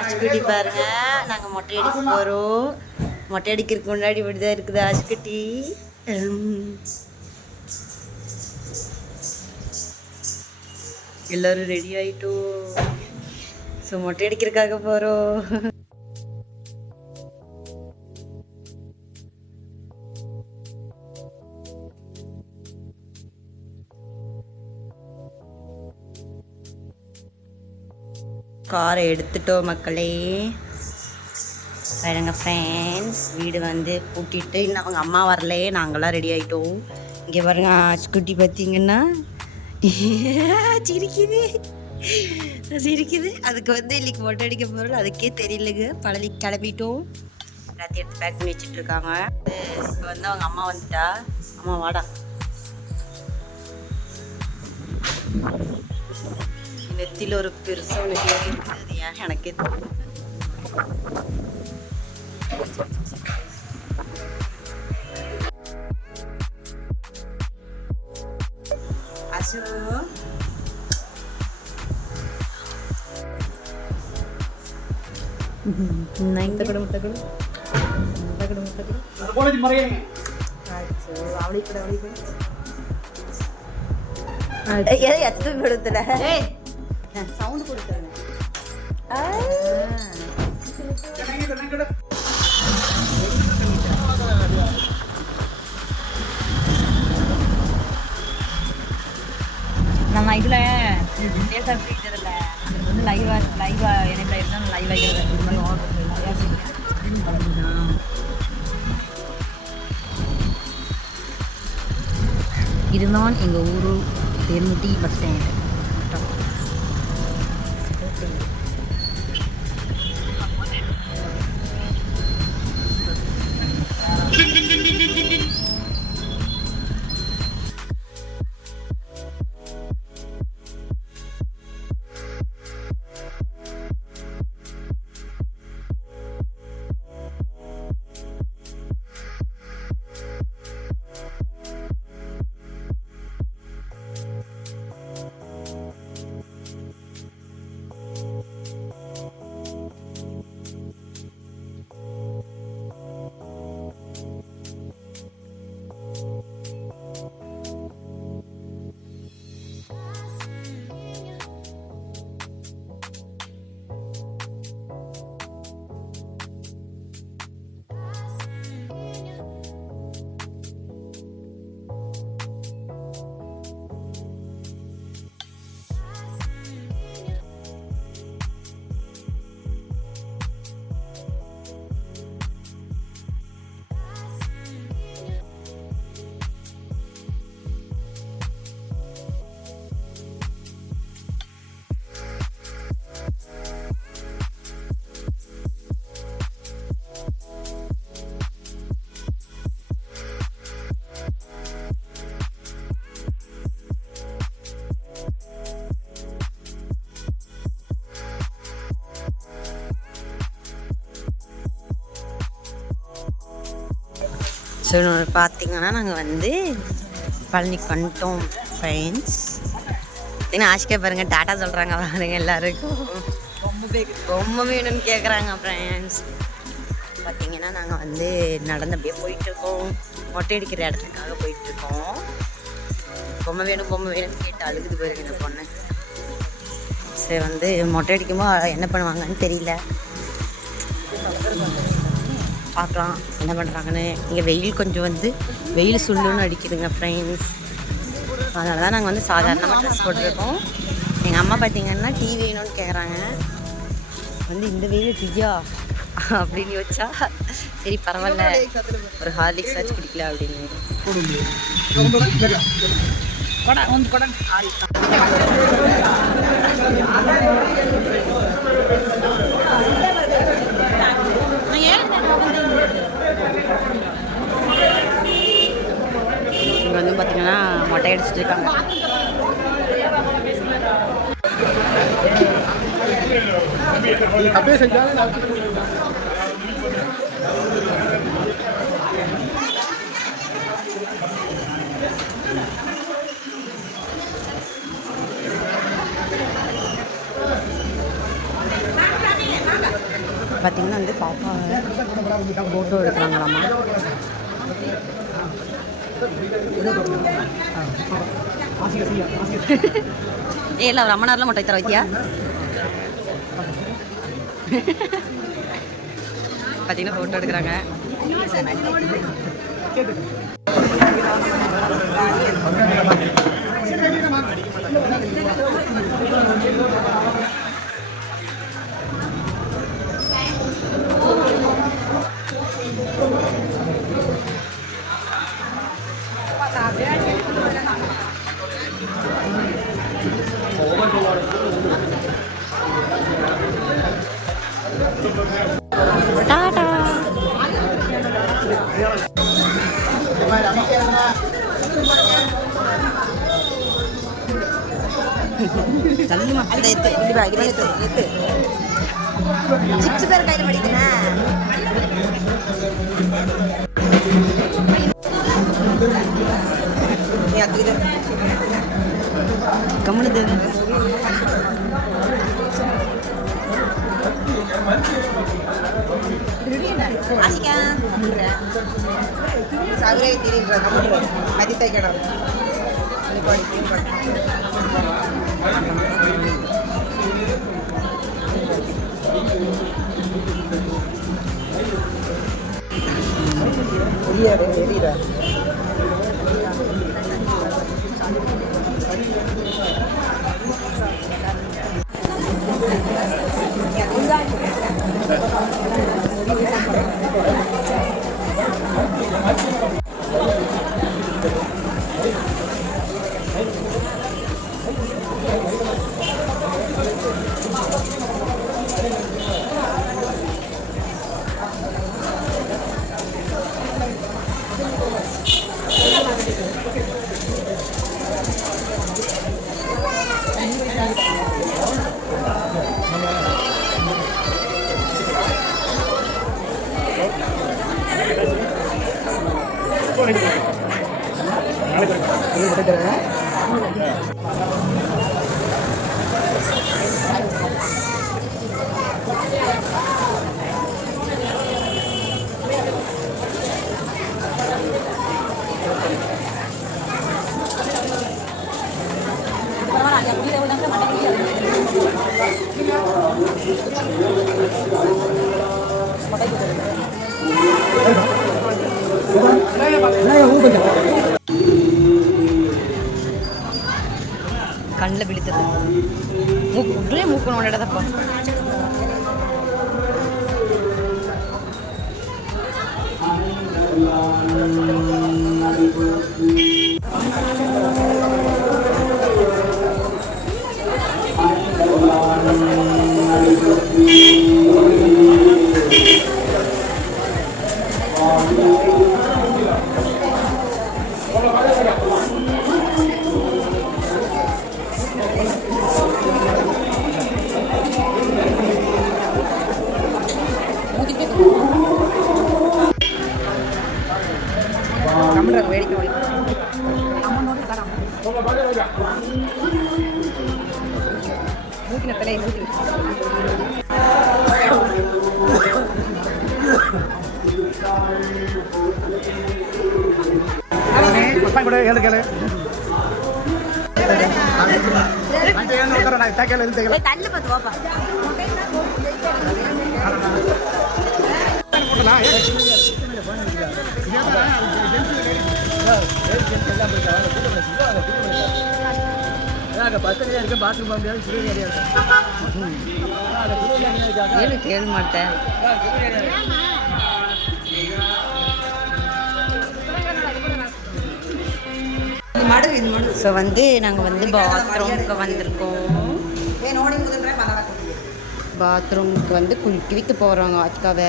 ஆஷ்குட்டி பாருங்க, நாங்கள் மொட்டை அடிக்க போகிறோம். மொட்டை அடிக்கிறதுக்கு முன்னாடி இப்படிதான் இருக்குது ஆஷ்குட்டி. எல்லோரும் ரெடி ஆகிட்டோம். ஸோ மொட்டை அடிக்கிறதுக்காக போகிறோம். காரை எடுத்துட்டோம் மக்களே. பாருங்க ஃப்ரெண்ட்ஸ், வீடு வந்து கூட்டிகிட்டு இன்னும் அவங்க அம்மா வரலே, நாங்களாம் ரெடி ஆகிட்டோம். இங்கே பாருங்க ஆஷ்குட்டி பார்த்தீங்கன்னா சிரிக்குது சிரிக்குது. அதுக்கு வந்து இன்னைக்கு மொட்டை அடிக்க போகிறோம், அதுக்கே தெரியலங்க. பழனிக்கு கிளம்பிட்டோம். எல்லாத்தையும் எடுத்து பேக் பண்ணி வச்சுட்டு இருக்காங்க. இப்போ வந்து அவங்க அம்மா வந்துட்டா. அம்மா வாடா. நெத்தியில் ஒரு பெருசாக ஒன்று இருக்குது. அது ஏன் எனக்கே தெரியும். அசு சவுண்ட் கொடுத்துருங்க. நம்ம இதில் டேட்டா ஃபீச்சரில் அது வந்து லைவாக எனக்கு இருந்தால் லைவ் ஆகிறது. இந்த மாதிரி ஆர்டர் நிறையா செய்யலாம். இதுதான் எங்கள் ஊர் தேன்முட்டி பஸ் ஸ்டாண்ட். ஸோ பார்த்தீங்கன்னா நாங்கள் வந்து பழனிக்கு வந்துட்டோம் ஃப்ரெண்ட்ஸ். பார்த்தீங்கன்னா ஆஷ்கே பாருங்கள் டாட்டா சொல்கிறாங்க பாருங்க எல்லாருக்கும். ரொம்ப வேணும்னு கேட்குறாங்க ஃப்ரெண்ட்ஸ். பார்த்தீங்கன்னா நாங்கள் வந்து நடந்து அப்படியே போயிட்டுருக்கோம். மொட்டை அடிக்கிற இடத்துக்காக போயிட்டுருக்கோம். பொம்மை வேணும்னு கேட்டு அழுகுது பாருங்க இந்த பொண்ணு. சரி வந்து மொட்டை அடிக்கும்போது என்ன பண்ணுவாங்கன்னு தெரியல, பார்க்கலாம் என்ன பண்ணுறாங்கன்னு. இங்கே வெயில் கொஞ்சம் வந்து வெயில் சுள்ளுன்னு அடிக்குதுங்க ஃப்ரெண்ட்ஸ். அதனால தான் நாங்கள் வந்து சாதாரணமாக ட்ரெஸ் போட்டுருக்கோம். எங்கள் அம்மா பார்த்தீங்கன்னா டீ வேணும்னு கேட்குறாங்க. வந்து இந்த வெயில் டீயா அப்படின்னு யோசிச்சா சரி பரவாயில்ல ஒரு ஹார்லிக்ஸ் ஆச்சு குடிக்கல அப்படின்னு. இங்கே வந்து பார்த்தீங்கன்னா மொட்டை அடிச்சுட்டு இருக்காங்க. அப்படியே செஞ்சாலும் பார்த்தீங்கன்னா வந்து பாப்பாவை ஃபோட்டோ எடுக்கிறாங்களாம்மா. இல்லை ஒரு அம்மனாரில் மட்டும் தர வைத்தியா பார்த்தீங்கன்னா ஃபோட்டோ எடுக்கிறாங்க. டாடா. தள்ளுமா அதை எத்து இப்படி வா இப்படி எத்து எத்து சிக்ஸ் பேர் கையில் படிக்கிறேன். கம்முனு ஆசிக்கா சாகுரே தீரின்ற மதி தைக்கணும். கண்ணில் விழுத்தது மூக்கு மூக்கு நோண்டதப்பா. கேள்வி மாட்டேன். ஸோ வந்து நாங்கள் வந்து பாத்ரூமுக்கு வந்திருக்கோம். பாத்ரூமுக்கு வந்து குளிக்க போகிறோங்க ஆச்சுக்காவை.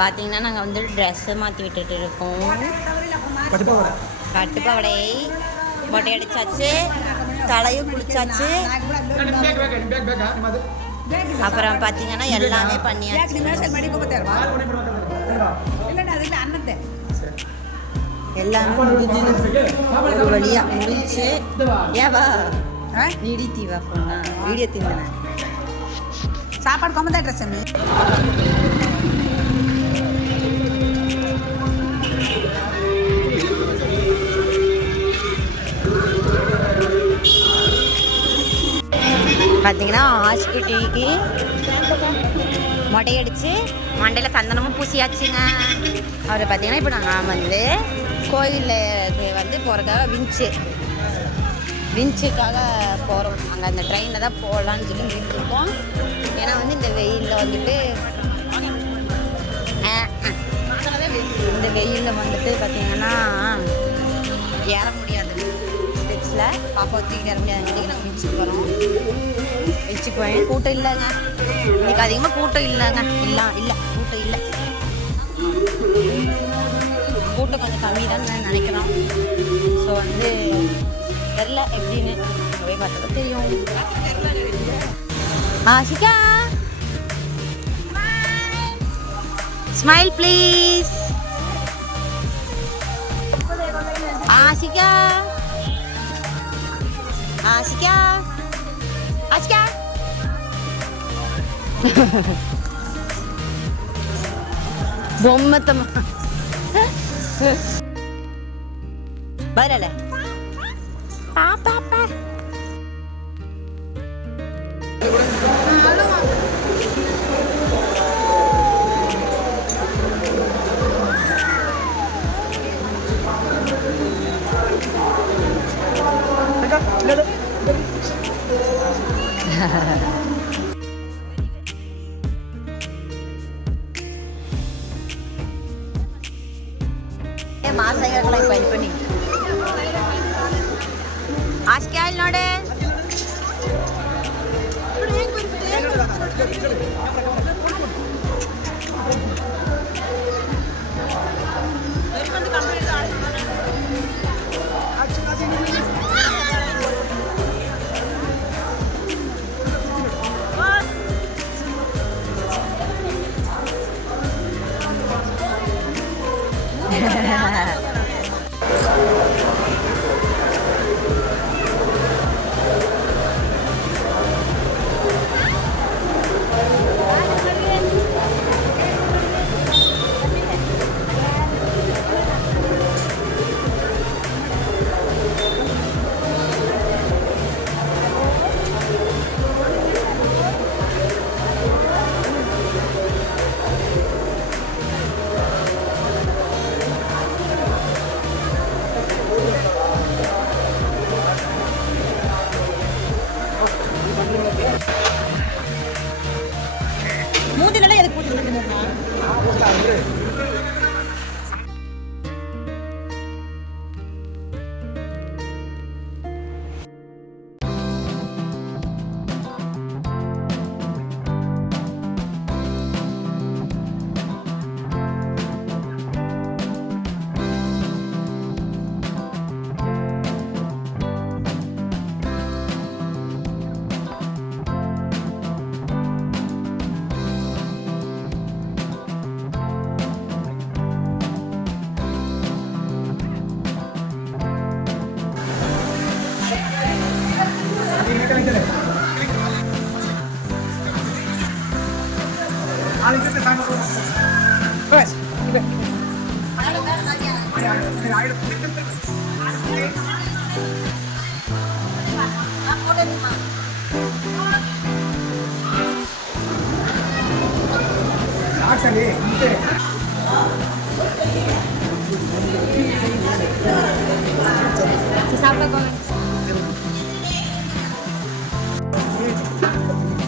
பார்த்தீங்கன்னா நாங்கள் வந்து ட்ரெஸ்ஸை மாற்றி விட்டுட்டு இருக்கோம். பட்டுப்பாவடை மொட்டை அடிச்சாச்சு, தலையும் குளிச்சாச்சு. அப்புறம் பார்த்தீங்கன்னா எல்லாமே பண்ணியாச்சு. எல்லாமே முடிஞ்சு ஒரு வழியாக முடிஞ்சு. ஏவா நீடி தீவா போனா வீடியோ தின்னேன் சாப்பாடு கொம்பதா ட்ரெஸ் அம்மி பார்த்தீங்கன்னா ஹாஸ்பிட்டலுக்கு மொட்டையடிச்சு மண்டையில் சந்தனமும் பூசியாச்சுங்க. அவர் பார்த்தீங்கன்னா இப்போ நாங்கள் வந்து கோயிலுக்கு வந்து போகிறதுக்காக விஞ்சுக்காக போகிறோம். அங்கே அந்த ட்ரெயினில் தான் போகலான்னு சொல்லி இருக்கோம். ஏன்னா வந்து இந்த வெயிலில் வந்துட்டு இந்த வெயிலில் வந்துட்டு பார்த்திங்கன்னா ஏற முடியாது ஸ்டெப்ஸில். பாப்பா வச்சுக்கிட்டு ஏற முடியாதுங்கிறதுக்கு நாங்கள் விஞ்சுக்கு போகிறோம். விஞ்சுக்கு போய் கூட்டம் இல்லைங்க இன்றைக்கி அதிகமாக கூட்டம் இல்லைங்க. இல்லை கூட்டம் இல்லை, கூட்டம் கொஞ்சம் கம்மி தான் நினைக்கிறோம். ஸோ வந்து தெரில எப்படின்னு போய் பார்த்தா தெரியும். Ashika smile please. ஆஷிகா ஆஷிகா ஆஷிகா பொம்மத்தம்மா வரல பாப்பா மாசைகளை ஃபைல் பண்ணி ஆஷ்கால் நோடு மூதிலெல்லாம் எதுக்கு போட்டுருக்கீங்க?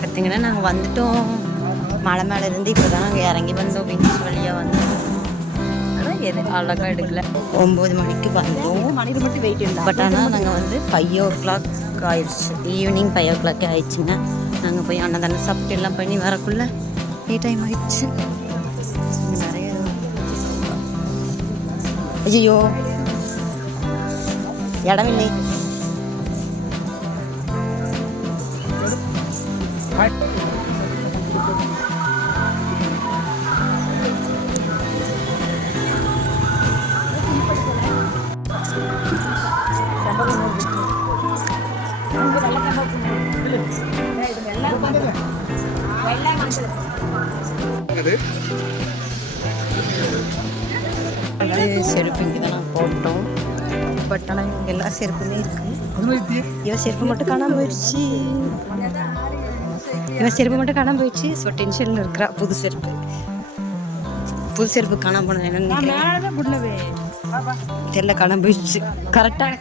பார்த்தீங்கன்னா நாங்கள் வந்துட்டோம். மலை மேலே இருந்து இப்போ தான் நாங்கள் இறங்கி வந்தோம். பீச் வழியாக வந்தோம். ஆனால் எது அழகாக எடுக்கல. 9 மணிக்கு வந்தோம். மணிக்கு மட்டும் வெயிட் இல்லை. பட் ஆனால் நாங்கள் வந்து 5 o'clock ஆயிடுச்சு. ஈவினிங் 5 o'clock ஆயிடுச்சுங்க. நாங்கள் போய் அன்னதானம் சாப்பிட்டு எல்லாம் பண்ணி வரக்குள்ள டைம் ஆயிடுச்சு. நிறைய ஐயோ இடமில்லை. அது செருப்பு இங்கே தான் நான் போட்டோம். பட் ஆனால் இங்கே எல்லா செருப்புமே இருக்கு. இவன் செருப்பு மட்டும் காணாமல் போயிடுச்சு. ஸோ டென்ஷனில் இருக்கிறா. புது செருப்பு காணாம போனது என்னன்னு தெரியல, காணாம போயிடுச்சு. கரெக்டாக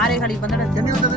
ஆறே கழிக்கு வந்து